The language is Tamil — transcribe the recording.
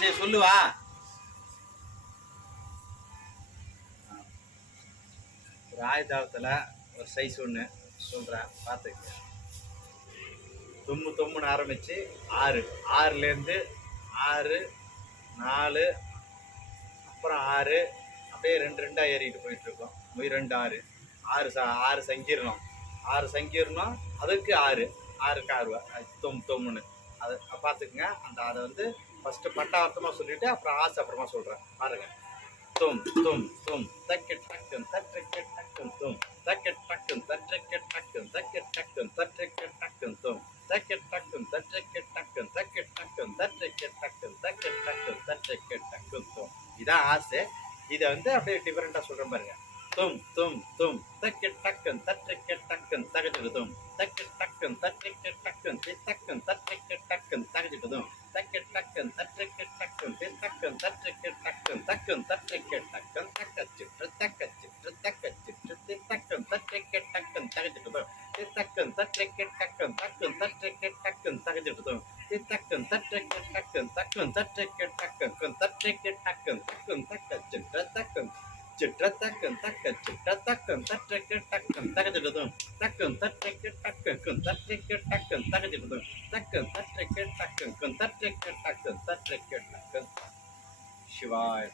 செய்ய சொல்லுவா. ஒரு ஆயுதாவத்தில் ஒரு சைஸ் ஒன்று சொல்கிறேன், பார்த்துக்க. தொம்முன்னு ஆரம்பித்து 6, 6லேருந்து 6, 4, அப்புறம் 6, அப்படியே 2 ஏறிட்டு போயிட்டுருக்கோம். 2 6, 6 சங்கீர்ணம், 6 சங்கீர்ணம், அதுக்கு 6, 6க்கு 6 தொம்முன்னு அதை பார்த்துக்குங்க. அதை வந்து ஃபஸ்ட்டு பட்டார்த்தமாக சொல்லிவிட்டு அப்புறம் ஆசை அப்புறமா சொல்கிறேன், பாருங்கள். தும் தும் தும் தக்கு டக்குன் தக்கு டக்குன் தும் தக்கு டக்குன் தக்கு டக்குன் தக்கு டக்குன் தக்கு டக்குன் தும் தக்கு டக்குன் தக்கு டக்குன் தக்கு டக்குன் தக்கு டக்குன் தக்கு டக்குன் தக்கு டக்குன் தும். இதான் ஆசை. இதை வந்து அப்படியே டிஃபரெண்டாக சொல்கிறேன் பாருங்க. தும் தும் தும் தக்கு டக்குன் தக்கு டக்குன் தகஜுதும் தக்கு டக்குன் தக்கு டக்குன் டக்குன் தக்கு டக்குன் தகஜுதும் தக்கு டக்குன் தக்கு டக்குன் டக்குன் தக்கு டக்குன் டக்குன் தக்கு டக்குன் தக்கச்சிற்று தக்கச்சிற்று தக்கச்சிற்று டக்குன் தக்கு டக்குன் தகஜுதும் டக்குன் தக்கு டக்குன் டக்குன் தக்கு டக்குன் தகஜுதும் டக்குன் தக்கு டக்குன் டக்குன் தக்கு டக்குன் தக்கு டக்குன் டக்குன் தக்கச்சிற்று தக்குன் சிற்ற தக்கன் தக்க சிற்ற தக்கன் தக்கு டக்குன் தகஜுதும் தக்குன் தக்கு டக்குன் தக்கு டக்குன் தகஜுதும் தக்குன் தக்கு டக்குன் தக்கு டக்குன் தக்கு டக்குன் சிவாய்.